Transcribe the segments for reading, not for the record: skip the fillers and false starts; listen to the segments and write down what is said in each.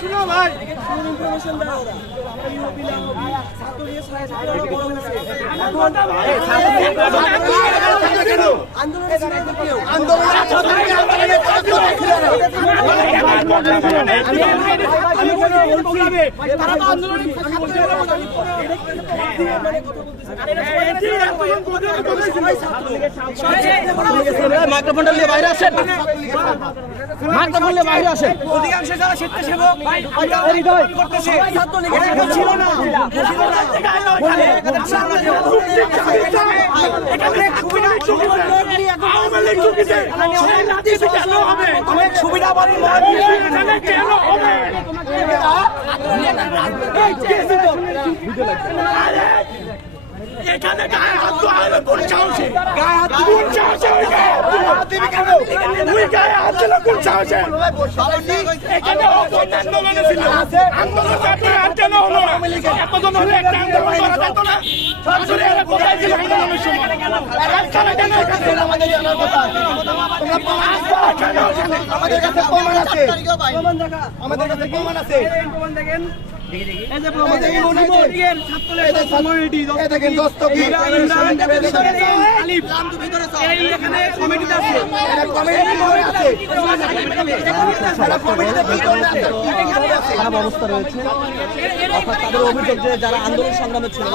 শুনো ভাই, ইনফরমেশন দাও ওরা। আমরা ইউপি না হবি, ছাত্র দিয়ে ছয় ছাত্ররা বড় হয়েছে। আন্দোলনে ছিল কেউ? আন্দোলনে তারা তো আন্দোলনে মাইক্রোফোনটা নিয়ে বাইরে আসেন, মাইক্রোফোন নিয়ে বাইরে আসেন। অধিকাংশ যারা স্বেচ্ছাসেবক করতেছে ছিল না, সুবিধাবাদী এখানে গায়ে হাত তো আলো কোন সাহসে, গায়ে হাত কোন সাহসে, ওই গায়ে হাত দিবি কেন? ওই গায়ে হাত দিল কোন সাহসে? এখানে অপরাধ মানে ছিল আন্দোলন করতে আর কেন হলো না? এতজন হলে একটা আন্দোলন করা যেত না? আসলে এরা কোথায় ছিল আন্দোলনের সময়? রাস্তায় কেন এখানে আমাদের জানার কথা? তোমরা প্রমাণ আমাদের কাছে প্রমাণ আছে, প্রমাণ দেখা আমাদের কাছে প্রমাণ আছে, প্রমাণ দেখেন। এই যে প্রমাণ দেখেন, মনিটর ছাত্রদের কমিউনিটি দেখেন, দস্তগীর আলিফ ভিতরে এই এখানে কমিটিতে আছে, এটা কমিটিতে আছে, এটা কমিটিতে ভিতরে আছে, খারাপ অবস্থা রয়েছে। অর্থাৎ তাদের অভিযোগ যে যারা আন্দোলন সংগ্রামে ছিল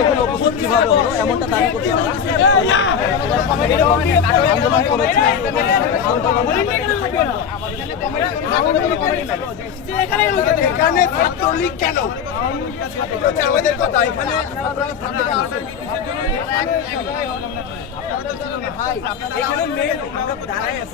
এখানে উপস্থিত কিভাবে হলো এমনটা দাবি করছে, আন্দোলন করেছে। এখানে ছাত্রলীগ কেন আমাদের কথা, এখানে এখানে মেন দাঁড়ায় আছে।